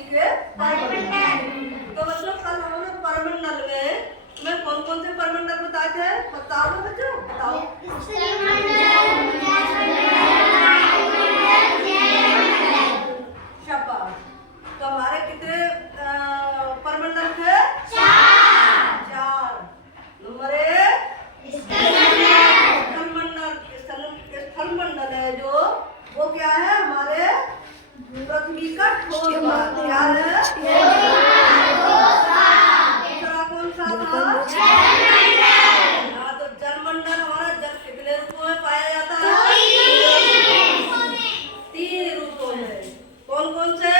पृथ्वी के परमंडल। तो बच्चों कल हमने परमंडल में कौन कौन से परमंडल बताए थे? बताओ ना बच्चों, बताओ। शाबाश। तो हमारे कितने परमंडल थे? चार। नंबर एक स्थलमंडल है जो वो क्या है? हमारे पृथ्वी का ठोस भाग। क्या है? दूसरा कौन सा था? हाँ, तो जलमंडल हमारा जल कितने रूपों में पाया जाता है? 3 रूपों में। कौन कौन से?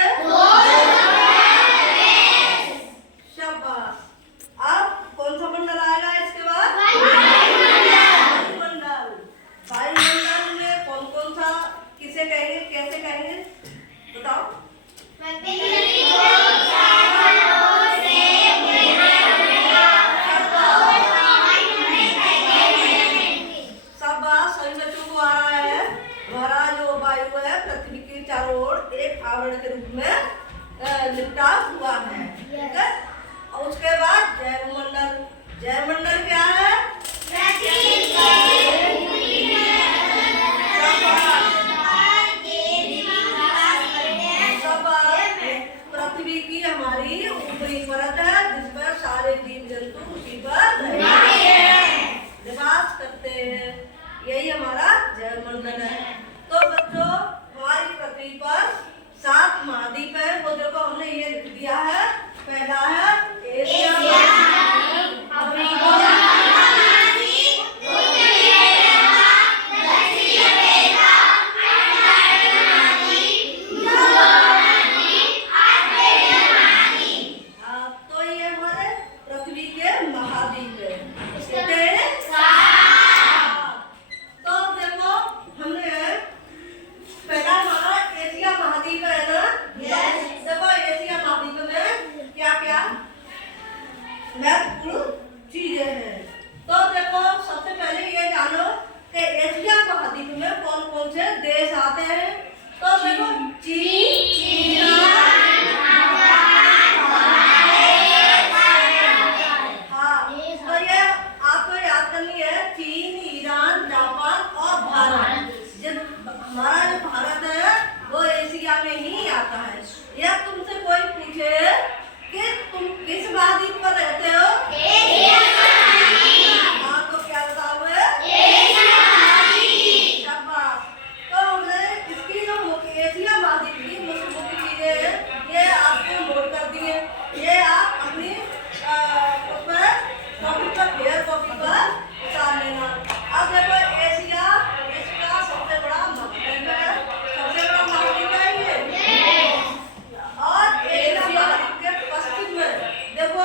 शाबाश। अब कौन सा मंडल आएगा इसके बाद? वायुमंडल। वायुमंडल में कौन कौन सा, किसे कहेंगे, कैसे कहेंगे, बताओ। शाबाश, सभी बच्चों को आ रहा है। हमारा जो वायु है पृथ्वी के चारों ओर एक आवरण के रूप में लिपटा हुआ है, ठीक है। और उसके बाद जैवमंडल। जैवमंडल क्या है? पृथ्वी की हमारी ऊपरी परत है जिस पर सारे जीव जंतु उसी पर निवास करते हैं। यही हमारा जैवमंडल है। तो बच्चों हमारी पृथ्वी पर 7 महाद्वीप है। वो देखो हमने ये लिख दिया है। पहला है एशिया महाद्वीप, अफ्रीका, तो ये हमारे पृथ्वी के महाद्वीप है। तो देखो हमने पहला हमारा एशिया महाद्वीप है ना। देखो एशिया महाद्वीप में क्या क्या महत्वपूर्ण चीजें हैं। तो देखो सबसे पहले ये जानो कि एशिया महाद्वीप में कौन कौन से देश आते हैं। तो देखो चीन, तो ये आपको याद करनी है। चीन, ईरान, जापान और भारत। जब हमारा जो भारत है वो एशिया में ही आता है। या तुमसे कोई पूछे कि तुम किस महाद्वीप पर रहते हो? हाँ, तो क्या बताओगे? शाबाश। तो हमने इसकी जो एशिया महाद्वीप की मुख्य चीजें हैं ये आपको नोट कर दिए। ये आप अपनी उसमें कॉपी पर फेयर कॉपी पर उतार लेना। अब देखो एशिया इसका सबसे बड़ा महाद्वीप है। सबसे बड़ा महाद्वीप है ये। और एशिया महाद्वीप के पश्चिम में देखो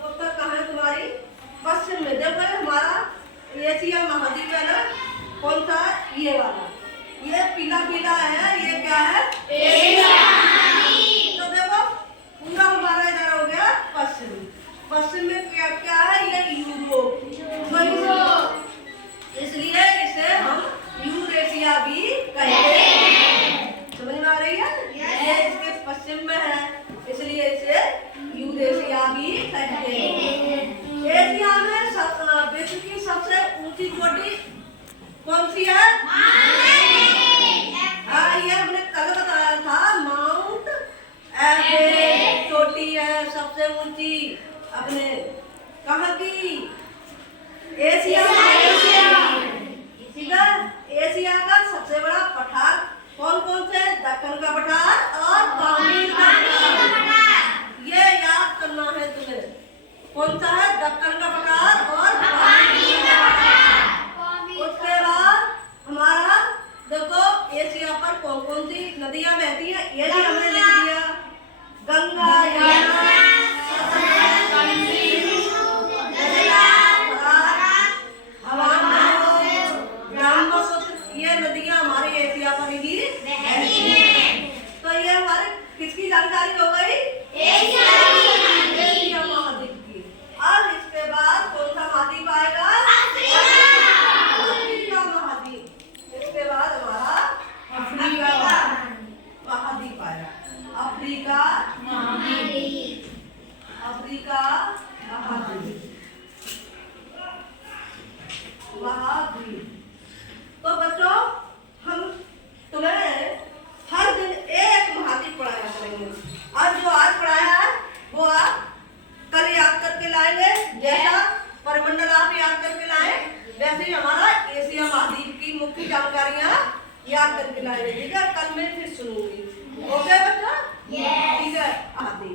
पुस्तक कहाँ है तुम्हारी? पश्चिम में देखो हमारा एशिया महाद्वीप है ना। कौन सा? ये वाला, ये पीला पीला है, ये क्या है? एशिया। तो देखो पूरा हमारा इधर हो गया पश्चिम। पश्चिम में क्या क्या है? ये यूरोप। इसलिए इसे हम यूरेशिया भी कहते हैं। समझ में आ रही है? ये इसके पश्चिम में है इसलिए इसे यूरेशिया भी कहते हैं। एशिया में विश्व की सबसे ऊंची चोटी कौन सी है? हाँ, ये हमने कल बताया था। माउंट एवरेस्ट चोटी है सबसे ऊंची अपने। कहाँ की? एशिया। ठीक है। एशिया का सबसे बड़ा पठार कौन कौन से? दक्कन का पठार और पामीर का पठार। ये याद करना है तुम्हें। कौन सा है? दक्कन का पठार और पामीर का पठार। उसके बाद हमारा देखो एशिया पर कौन कौन सी नदियां बहती है ये भी हमने लिख दिया। गंगा, यमुना, ये नदियां हमारे एशिया पर ही बहती हैं। तो ये हमारे किसकी जानकारी हो गई? एशिया महाद्वीप की। अब इसके बाद कौन सा महाद्वीप आएगा? अफ्रीका महाद्वीप। इसके बाद हमारा अफ्रीका महाद्वीप आएगा। अफ्रीका द्वारा एशिया महाद्वीप की मुख्य जानकारियां याद करके लाए, ठीक है। कल मैं फिर सुनूंगी, ओके बच्चा? ठीक है, आदि